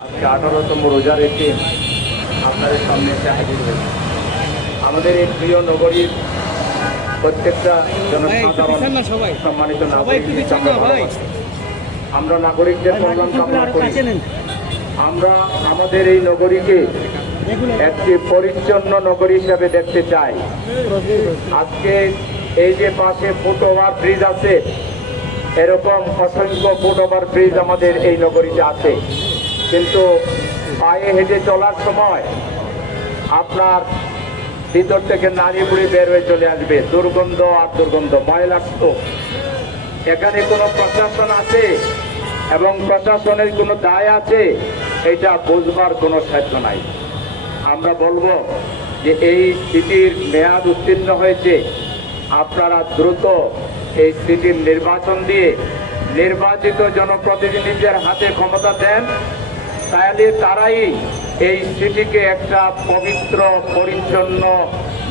আজকে 18তম রোজা রেখে আপনাদের সামনে এসে হাজির হয়েছে। আমাদের এই প্রিয় নগরীর প্রত্যেকটা জনসাধারণ সম্মানিত নাগরিক, আমরা নাগরিকদের কল্যাণ কামনা করি। আমরা আমাদের এই নগরীকে একটি পরিচ্ছন্ন নগরী হিসেবে দেখতে চাই। আজকে এই যে পাশে ফুট ওভার ব্রিজ আছে, এরকম অসংখ্য ফুট ওভার ব্রিজ আমাদের এই নগরীতে আছে, কিন্তু পায়ে হেঁটে চলার সময় আপনার ভিতর থেকে নাড়ি বুড়ি বের হয়ে চলে আসবে, দুর্গন্ধ আর দুর্গন্ধ, ময়লাক্ত। এখানে কোনো প্রশাসন আছে এবং প্রশাসনের কোনো দায় আছে, এটা বুঝবার কোনো সাধ্য নাই। আমরা বলবো যে এই সিটির মেয়াদ উত্তীর্ণ হয়েছে, আপনারা দ্রুত এই সিটির নির্বাচন দিয়ে নির্বাচিত জনপ্রতিনিধিদের হাতে ক্ষমতা দেন, তাহলে তারাই এই সিটিকে একটা পবিত্র পরিচ্ছন্ন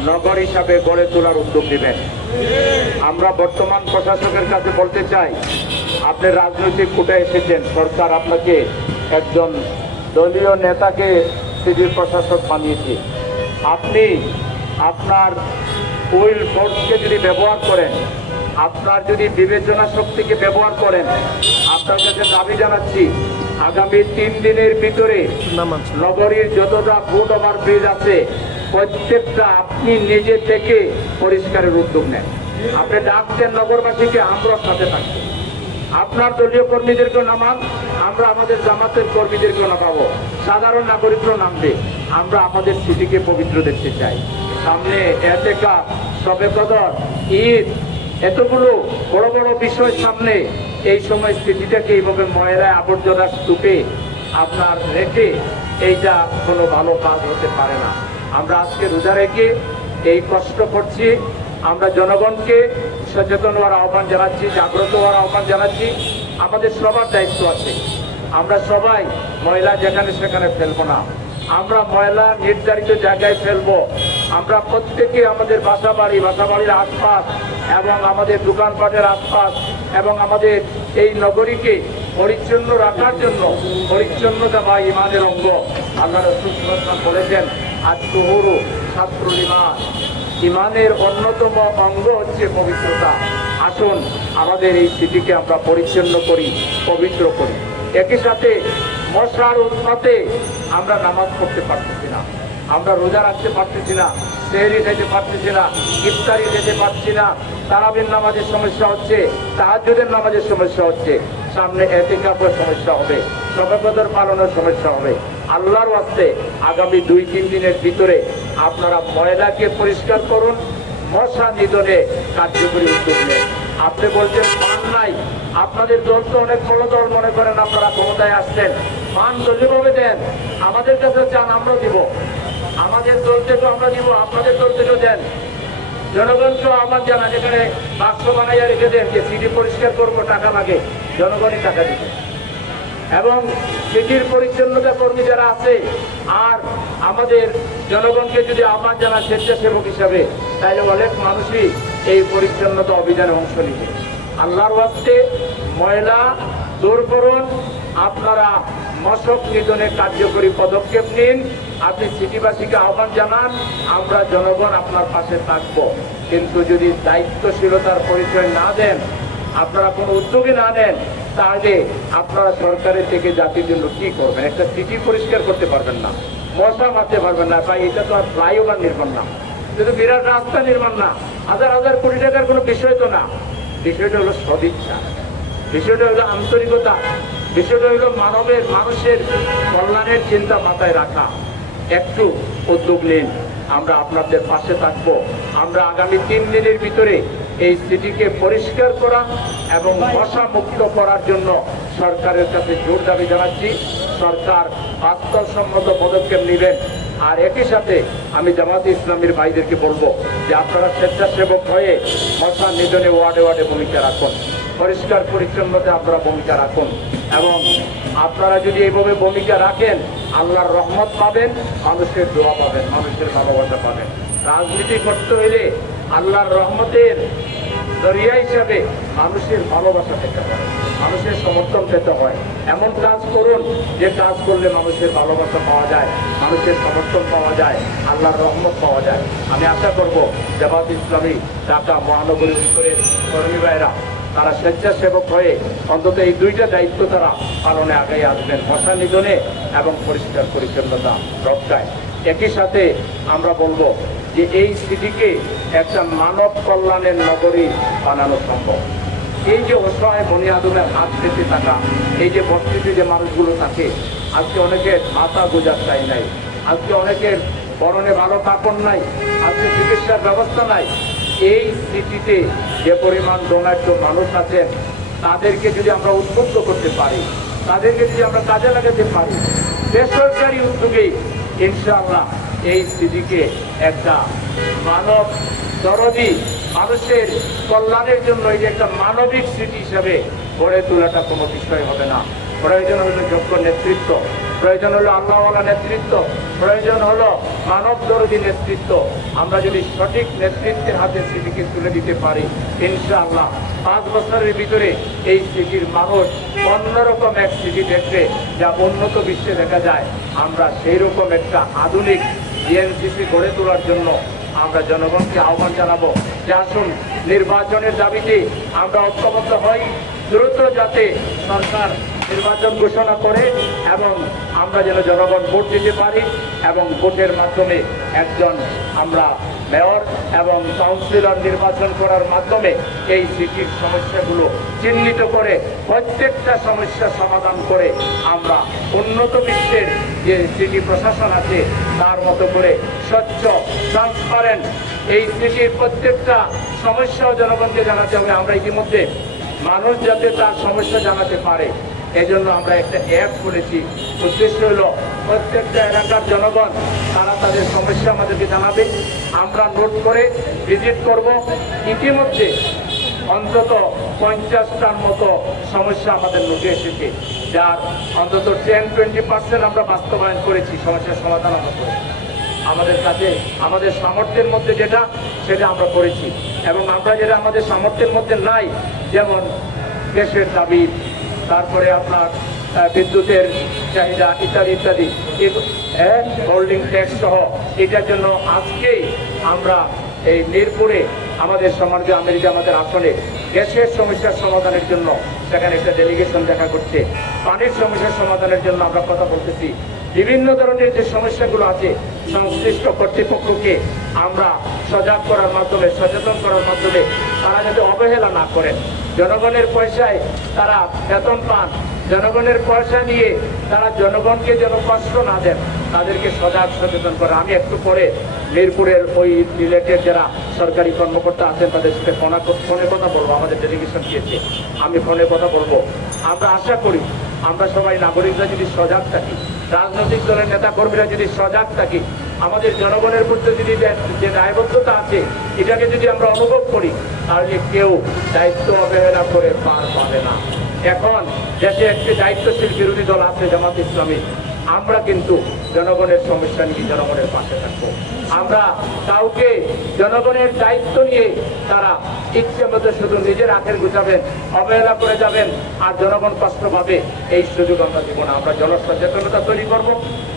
নগর হিসাবে গড়ে তোলার উদ্যোগ নেবেন। আমরা বর্তমান প্রশাসকের কাছে বলতে চাই, আপনি রাজনৈতিক কোটায় এসেছেন, সরকার আপনাকে একজন দলীয় নেতাকে সিটির প্রশাসক বানিয়েছে। আপনি আপনার উইল ফোর্সকে যদি ব্যবহার করেন, আপনার যদি বিবেচনা শক্তিকে ব্যবহার করেন, আপনার কাছে দাবি জানাচ্ছি আগামী 3 দিনের ভিতরে নগরীর যতটা ফুট ওভার ব্রিজ আছে প্রত্যেকটা আপনি নিজে থেকে পরিষ্কারের উদ্যোগ নেন। আপনি ডাকছেন নগরবাসীকে, আমরা সাথে থাকবো। আপনার দলীয় কর্মীদেরকেও নামান, আমরা আমাদের জামাতের কর্মীদেরকেও নামাবো, সাধারণ নাগরিকরাও নামবে। আমরা আমাদের সিটিকে পবিত্র দেখতে চাই। সামনে এতেকাফ, শবে কদর, ঈদ, এতগুলো বড় বড় বিষয় সামনে। এই সময় স্থিতিটাকে এইভাবে ময়লায় আবর্জনা স্তূপে আপনার রেখে এইটা কোনো ভালো কাজ হতে পারে না। আমরা আজকে রোজা রেখে এই কষ্ট করছি, আমরা জনগণকে সচেতন হওয়ার আহ্বান জানাচ্ছি, জাগ্রত হওয়ার আহ্বান জানাচ্ছি। আমাদের সবার দায়িত্ব আছে, আমরা সবাই ময়লা যেখানে সেখানে ফেলবো না, আমরা ময়লা নির্ধারিত জায়গায় ফেলবো। আমরা প্রত্যেকে আমাদের বাসাবাড়ির আশপাশ এবং আমাদের দোকানপাটের আশপাশ এবং আমাদের এই নগরীকে পরিচ্ছন্ন রাখার জন্য, পরিচ্ছন্নতা বা ইমানের অঙ্গ। আল্লাহ রাসূল সাল্লাল্লাহু আলাইহি ওয়াসাল্লাম বলেছেন, আত-তুহুরু শাতরুল ঈমান, ইমানের অন্যতম অঙ্গ হচ্ছে পবিত্রতা। আসুন আমাদের এই সিটিকে আমরা পরিচ্ছন্ন করি, পবিত্র করি। একই সাথে মশার উৎপাতে আমরা নামাজ পড়তে পারতেছি না, আমরা রোজা রাখতে পারতেছি না, সেহরি খেতে পারতেছি না, ইফতারি খেতে পারছি না, তারাবির নামাজের সমস্যা হচ্ছে, তাহাজ্জুদের নামাজের সমস্যা হচ্ছে, সামনে এতেকাফের সমস্যা হবে, শবে কদর পালনের সমস্যা হবে। আল্লাহর ওয়াস্তে আগামী 2-3 দিনের ভিতরে আপনারা ময়লাকে পরিষ্কার করুন, মশা নিধনে কার্যকরী উদ্যোগ নেন। আপনি বলছেন মান নাই, আপনাদের দল তো অনেক বড় দল মনে করেন, আপনারা ক্ষমতায় আসছেন, মান দলীয়ভাবে দেন, আমাদের কাছে চান আমরা দিব, আমাদের দল থেকেও আমরা দিব, আপনাদের দল থেকেও দেন। জনগণকেও আহ্বান জানান, এখানে বাক্স বানাইয়া রেখে দেন যে সিটি পরিষ্কার করবো, টাকা লাগে, জনগণই টাকা দিবে। এবং সিটির পরিচ্ছন্নতা কর্মী যারা আছে আর আমাদের জনগণকে যদি আহ্বান জানান স্বেচ্ছাসেবক হিসাবে, তাইলে অনেক মানুষই এই পরিচ্ছন্নতা অভিযানে অংশ নিবে। আল্লাহর ওয়াস্তে ময়লা দূর করুন, আপনারা মশক নিধনে কার্যকরী পদক্ষেপ নিন। আপনি সিটিবাসীকে আহ্বান জানান, আমরা জনগণ আপনার পাশে থাকবো। কিন্তু যদি দায়িত্বশীলতার পরিচয় না দেন, আপনারা কোনো উদ্যোগে না নেন, তাহলে আপনারা সরকারের থেকে জাতির জন্য কি করবেন? একটা সিটি পরিষ্কার করতে পারবেন না, মশা মারতে পারবেন না, তাই এটা তো আর ফ্লাইওভার নির্মাণ না, কিন্তু বিরাট রাস্তা নির্মাণ না, হাজার হাজার কোটি টাকার কোনো বিষয় তো না। বিষয়টা হলো সদিচ্ছা, বিষয়টা হলো আন্তরিকতা, বিষয়টা হলো মানুষের কল্যাণের চিন্তা মাথায় রাখা। একটু উদ্যোগ নিন, আমরা আপনাদের পাশে থাকবো। আমরা আগামী 3 দিনের ভিতরে এই সিটিকে পরিষ্কার করা এবং মশা মুক্ত করার জন্য সরকারের কাছে জোর দাবি জানাচ্ছি। সরকার বাস্তবসম্মত পদক্ষেপ নেবেন। আর একই সাথে আমি জামাতে ইসলামীর ভাইদেরকে বলবো যে আপনারা স্বেচ্ছাসেবক হয়ে মশা নিধনে ওয়ার্ডে ওয়ার্ডে ভূমিকা রাখুন, পরিষ্কার পরিচ্ছন্নতা আপনারা ভূমিকা রাখুন। এবং আপনারা যদি এইভাবে ভূমিকা রাখেন, আল্লাহর রহমত পাবেন, মানুষের দোয়া পাবেন, মানুষের ভালোবাসা পাবেন। রাজনীতি করতে হইলে আল্লাহর রহমতের জরিয়া হিসাবে মানুষের ভালোবাসা পেতে হয়, মানুষের সমর্থন পেতে হয়। এমন কাজ করুন যে কাজ করলে মানুষের ভালোবাসা পাওয়া যায়, মানুষের সমর্থন পাওয়া যায়, আল্লাহর রহমত পাওয়া যায়। আমি আশা করব জামাত ইসলামী ঢাকা মহানগরী উত্তরের কর্মী ভাইরা তারা স্বেচ্ছাসেবক হয়ে অন্তত এই দুইটা দায়িত্ব তারা পালনে আগে আসবেন, মশা নিধনে এবং পরিষ্কার পরিচ্ছন্নতা রক্ষায়। একই সাথে আমরা বলবো যে এই সিটিকে একটা মানব কল্যাণের নগরী বানানো সম্ভব। এই যে অসহায় বনি আদমের হাত পেতে থাকা, এই যে বস্তিতে যে মানুষগুলো থাকে, আজকে অনেকের মাথা গোজার চাই নাই, আজকে অনেকের পরনে ভালো কাপড় নাই, আজকে চিকিৎসার ব্যবস্থা নাই। এই সিটিতে যে পরিমাণ ডোনাঢ্য মানুষ আছেন তাদেরকে যদি আমরা উদ্বুদ্ধ করতে পারি, তাদেরকে যদি আমরা কাজে লাগাতে পারি, বেসরকারি উদ্যোগেই ইনশাআল্লাহ এই সিটিকে একটা মানব দরদি মানুষের কল্যাণের জন্য এই যে একটা মানবিক সিটি হিসাবে গড়ে তোলাটা কোনো বিষয় হবে না। প্রয়োজন হলো যোগ্য নেতৃত্ব, প্রয়োজন হলো আল্লাহওয়ালা নেতৃত্ব, প্রয়োজন হলো মানব দরদি নেতৃত্ব। আমরা যদি সঠিক নেতৃত্বের হাতে সিটিকে তুলে দিতে পারি, ইনশাআল্লাহ 5 বছরের ভিতরে এই সিটির মানুষ অন্যরকম এক সিটি দেখবে, যা উন্নত বিশ্বে দেখা যায়। আমরা সেই রকম একটা আধুনিক জিএনসিসি গড়ে তোলার জন্য আমরা জনগণকে আহ্বান জানাবো যে আসুন নির্বাচনের দাবিতে আমরা ঐক্যবদ্ধ হই, দ্রুত যাতে সরকার নির্বাচন ঘোষণা করে এবং আমরা যেন জনগণ ভোট দিতে পারি এবং ভোটের মাধ্যমে একজন আমরা মেয়র এবং কাউন্সিলর নির্বাচন করার মাধ্যমে এই সিটির সমস্যাগুলো চিহ্নিত করে প্রত্যেকটা সমস্যার সমাধান করে আমরা উন্নত বিশ্বের যে সিটি প্রশাসন আছে তার মতো করে স্বচ্ছ ট্রান্সপারেন্ট এই সিটির প্রত্যেকটা সমস্যাও জনগণকে জানাতে হবে। আমরা ইতিমধ্যে মানুষ যাতে তার সমস্যা জানাতে পারে এজন্য আমরা একটা অ্যাপ খুলেছি। উদ্দেশ্য হলো প্রত্যেকটা এলাকার জনগণ তারা তাদের সমস্যা আমাদেরকে জানাবে, আমরা নোট করে ভিজিট করব। ইতিমধ্যে অন্তত 50টার মতো সমস্যা আমাদের নোটে এসেছে, যার অন্তত 10-20% আমরা বাস্তবায়ন করেছি, সমস্যার সমাধান আমরা করেছি। আমাদের কাছে আমাদের সামর্থ্যের মধ্যে যেটা সেটা আমরা করেছি, এবং আমরা যেটা আমাদের সামর্থ্যের মধ্যে নাই, যেমন দেশের দাবি, তারপরে আপনার বিদ্যুতের চাহিদা ইত্যাদি ইত্যাদি, হোল্ডিং ট্যাক্স সহ, এটার জন্য আজকেই আমরা এই মিরপুরে আমাদের সমাজে আমেরিকা আমাদের আসলে গ্যাসের সমস্যার সমাধানের জন্য সেখানে একটা ডেলিগেশন দেখা করছে, পানির সমস্যার সমাধানের জন্য আমরা কথা বলতেছি। বিভিন্ন ধরনের যে সমস্যাগুলো আছে সংশ্লিষ্ট কর্তৃপক্ষকে আমরা সজাগ করার মাধ্যমে, সচেতন করার মাধ্যমে তারা যাতে অবহেলা না করেন। জনগণের পয়সায় তারা বেতন পান, জনগণের পয়সা নিয়ে তারা জনগণকে যেন কষ্ট না দেন, তাদেরকে সজাগ সচেতন করা। আমি একটু পরে মিরপুরের ওই রিলেটেড যারা সরকারি কর্মকর্তা আছেন তাদের সাথে ফোনে কথা বলবো, আমাদের ডেলিগেশন দিয়েছে, আমি ফোনে কথা বলবো। আমরা আশা করি আমরা সবাই নাগরিকরা যদি সজাগ থাকি, রাজনৈতিক দলের নেতা কর্মীরা যদি সজাগ থাকি, আমাদের জনগণের প্রতি যদি যে দায়বদ্ধতা আছে এটাকে যদি আমরা অনুভব করি, তাহলে কেউ দায়িত্ব অবহেলা করে পার পাবে না। এখন দেশে একটি দায়িত্বশীল বিরোধী দল আছে জামাত ইসলামী, আমরা কিন্তু জনগণের সমস্যা নিয়ে জনগণের পাশে থাকবো। আমরা কাউকে জনগণের দায়িত্ব নিয়ে তারা ইচ্ছে মতো শুধু নিজের আখের গুছাবেন, অবহেলা করে যাবেন আর জনগণ কষ্ট পাবে, এই সুযোগ আমরা দিব না। আমরা জনসচেতনতা তৈরি করব,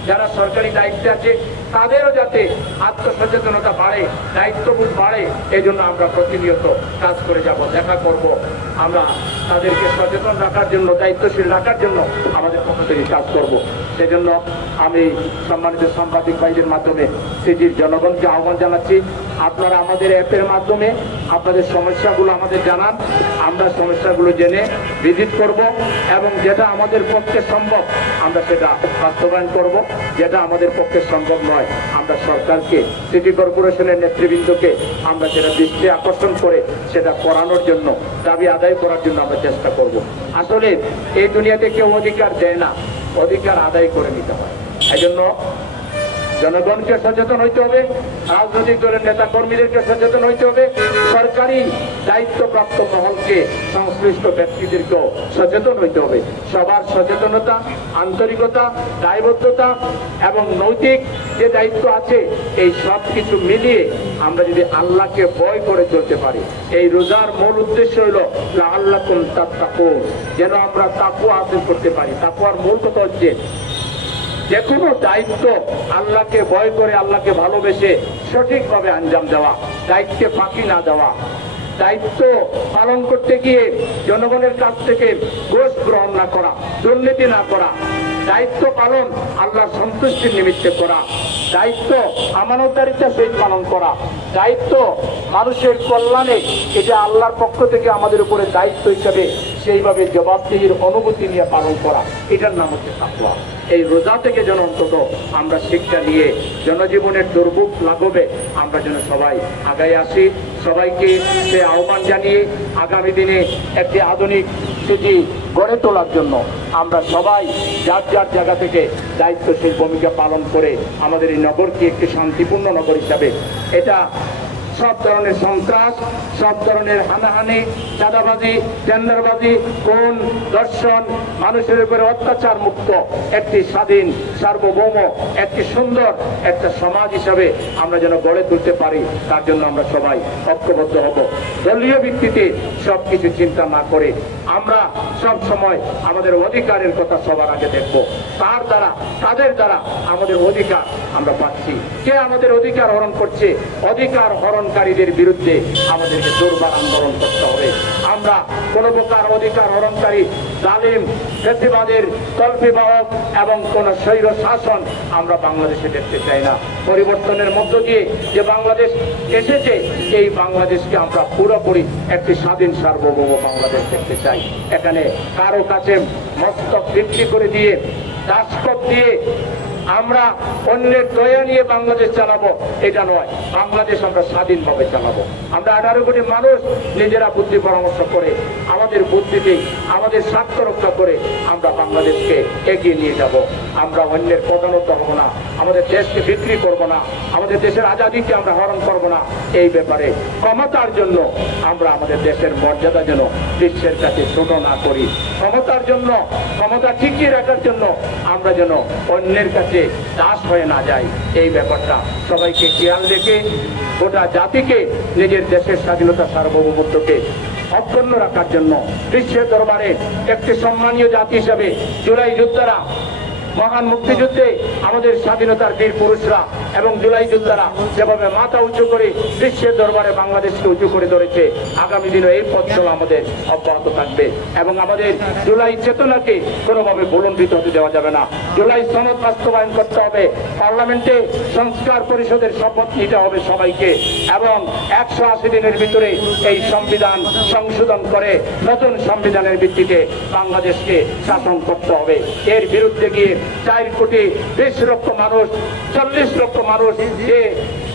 যারা সরকারি দায়িত্বে আছে তাদেরও যাতে আত্মসচেতনতা বাড়ে, দায়িত্ববোধ বাড়ে, এই জন্য আমরা প্রতিনিয়ত কাজ করে যাব, দেখা করব। আমরা তাদেরকে সচেতন রাখার জন্য, দায়িত্বশীল রাখার জন্য আমাদের পক্ষ থেকে কাজ করব। সেজন্য আমি সম্মানিত সাংবাদিক ভাইদের মাধ্যমে সিটির জনগণকে আহ্বান জানাচ্ছি, আপনারা আমাদের অ্যাপের মাধ্যমে আপনাদের সমস্যাগুলো আমাদের জানান, আমরা সমস্যাগুলো জেনে ভিজিট করব এবং যেটা আমাদের পক্ষে সম্ভব আমরা সেটা বাস্তবায়ন করব, যেটা আমাদের পক্ষে সম্ভব নয় আমরা সরকারকে, সিটি কর্পোরেশনের নেতৃবৃন্দকে আমরা সেটা দৃষ্টি আকর্ষণ করে সেটা করানোর জন্য, দাবি আদায় করার জন্য আমরা চেষ্টা করব। আসলে এই দুনিয়াতে কেউ অধিকার দেয় না, অধিকার আদায় করে নিতে হয়। এই জন্য জনগণকে সচেতন হইতে হবে, রাজনৈতিক দলের নেতা কর্মীদেরকে সচেতন হইতে হবে, সরকারি দায়িত্বপ্রাপ্ত মহলকে, সংশ্লিষ্ট ব্যক্তিদেরকেও সচেতন হইতে হবে। সবার সচেতনতা, আন্তরিকতা, দায়বদ্ধতা এবং নৈতিক যে দায়িত্ব আছে, এই সব কিছু মিলিয়ে আমরা যদি আল্লাহকে ভয় করে চলতে পারি, এই রোজার মূল উদ্দেশ্য হলো লাআল্লাকুম তাত্তাকুন, যেন আমরা তাকওয়া হাসিল করতে পারি। তাকওয়ার মূল কথা হচ্ছে যে কোনো দায়িত্ব আল্লাহকে ভয় করে, আল্লাহকে ভালোবেসে সঠিকভাবে আঞ্জাম দেওয়া, দায়িত্বে ফাঁকি না দেওয়া, দায়িত্ব পালন করতে গিয়ে জনগণের কাছ থেকে ঘুষ গ্রহণ না করা, দুর্নীতি না করা, দায়িত্ব পালন আল্লাহর সন্তুষ্টির নিমিত্তে করা, দায়িত্ব আমানতদারিতার সহিত পালন করা, দায়িত্ব মানুষের কল্যাণে, এটা আল্লাহর পক্ষ থেকে আমাদের উপরে দায়িত্ব হিসাবে সেইভাবে জবাবদিহির অনুভূতি নিয়ে পালন করা, এটার নাম হচ্ছে তাকওয়া। এই রোজা থেকে যেন অন্তত আমরা শিক্ষা নিয়ে জনজীবনের দুর্ভোগ লাঘবে আমরা যেন সবাই আগায় আসি। সবাইকে সে আহ্বান জানিয়ে আগামী দিনে একটি আধুনিক সিটি গড়ে তোলার জন্য আমরা সবাই যার যার জায়গা থেকে দায়িত্বশীল ভূমিকা পালন করে আমাদের এই নগরকে একটি শান্তিপূর্ণ নগর হিসাবে, এটা সব ধরনের সন্ত্রাস, সব ধরনের হানাহানি, চাঁদাবাজি, টেন্ডারবাজি, খুন, দর্শন, মানুষের উপরে অত্যাচার মুক্ত একটি স্বাধীন, সার্বভৌম, একটি সুন্দর একটা সমাজ হিসাবে আমরা যেন গড়ে তুলতে পারি, তার জন্য আমরা সবাই ঐক্যবদ্ধ হব। দলীয় ভিত্তিতে সব কিছু চিন্তা না করে আমরা সব সময় আমাদের অধিকারের কথা সবার আগে দেখব। তার দ্বারা, তাদের দ্বারা আমাদের অধিকার আমরা পাচ্ছি। কে আমাদের অধিকার হরণ করছে? অধিকার হরণকারীদের বিরুদ্ধে আমাদেরকে দুর্বার আন্দোলন করতে হবে। আমরা কোন প্রকার অধিকার হরণকারী, জালিম, ফ্যাসিবাদের তল্পিবাহক এবং কোন স্বৈর শাসন আমরা বাংলাদেশে দেখতে চাই না। পরিবর্তনের মধ্য দিয়ে যে বাংলাদেশ এসেছে, এই বাংলাদেশকে আমরা পুরোপুরি একটি স্বাধীন সার্বভৌম বাংলাদেশ দেখতে চাই। এখানে কারো কাছে মস্তক বিক্রি করে দিয়ে, দাসত্ব দিয়ে আমরা অন্যের দয়া নিয়ে বাংলাদেশ চালাবো, এটা নয়। বাংলাদেশ আমরা স্বাধীনভাবে চালাবো। আমরা 18 কোটি মানুষ নিজেরা বুদ্ধি পরামর্শ করে, আমাদের বুদ্ধিতে আমাদের স্বার্থ রক্ষা করে আমরা বাংলাদেশকে এগিয়ে নিয়ে যাব। আমরা অন্যের প্রধানত হব না, আমাদের দেশকে বিক্রি করব না, আমাদের দেশের আজাদিকে আমরা হরণ করব না। এই ব্যাপারে ক্ষমতার জন্য আমরা আমাদের দেশের মর্যাদা যেন বিশ্বের কাছে ছোট না করি। ক্ষমতার জন্য, ক্ষমতা টিকিয়ে রাখার জন্য আমরা যেন অন্যের কাছে দাস হয়ে না যাই। এই ব্যাপারটা সবাইকে খেয়াল রেখে গোটা জাতিকে নিজের দেশের স্বাধীনতা, সার্বভৌমত্বকে অক্ষুণ্ণ রাখার জন্য বিশ্বের দরবারে একটি সম্মানীয় জাতি হিসাবে জুলাই যোদ্ধারা, মহান মুক্তিযুদ্ধে আমাদের স্বাধীনতার বীর পুরুষরা এবং জুলাই যোদ্ধারা যেভাবে মাথা উঁচু করে বিশ্বের দরবারে বাংলাদেশকে উঁচু করে ধরেছে, আগামী দিনে এই পথ চলা আমাদের অব্যাহত থাকবে এবং আমাদের জুলাই চেতনাকে কোনোভাবে ভুলণ্ঠিত হতে দেওয়া যাবে না। জুলাই সনদ বাস্তবায়ন করতে হবে, পার্লামেন্টে সংস্কার পরিষদের শপথ নিতে হবে সবাইকে এবং 180 দিনের ভিতরে এই সংবিধান সংশোধন করে নতুন সংবিধানের ভিত্তিতে বাংলাদেশকে শাসন করতে হবে। এর বিরুদ্ধে গিয়ে 4 কোটি 20 লক্ষ মানুষ, 40 লক্ষ মানুষ যে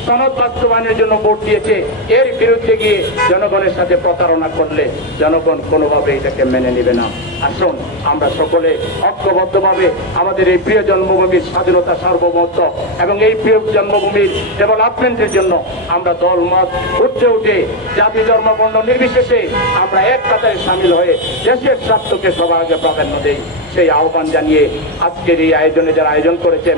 সনদ বাস্তবায়নের জন্য ভোট দিয়েছে, এর বিরুদ্ধে গিয়ে জনগণের সাথে প্রতারণা করলে জনগণ কোনোভাবে এটাকে মেনে নেবে না। আসুন আমরা সকলে ঐক্যবদ্ধভাবে আমাদের এই প্রিয় জন্মভূমির স্বাধীনতা, সার্বভৌমত্ব এবং এই প্রিয় জন্মভূমির ডেভেলপমেন্টের জন্য আমরা দল মত উঠে উঠে, জাতি, ধর্ম, বর্ণ নির্বিশেষে আমরা এক কাতারে সামিল হয়ে দেশের স্বার্থকে সবার আগে প্রাধান্য দেই। সেই আহ্বান জানিয়ে আজকের এই আয়োজনে যারা আয়োজন করেছেন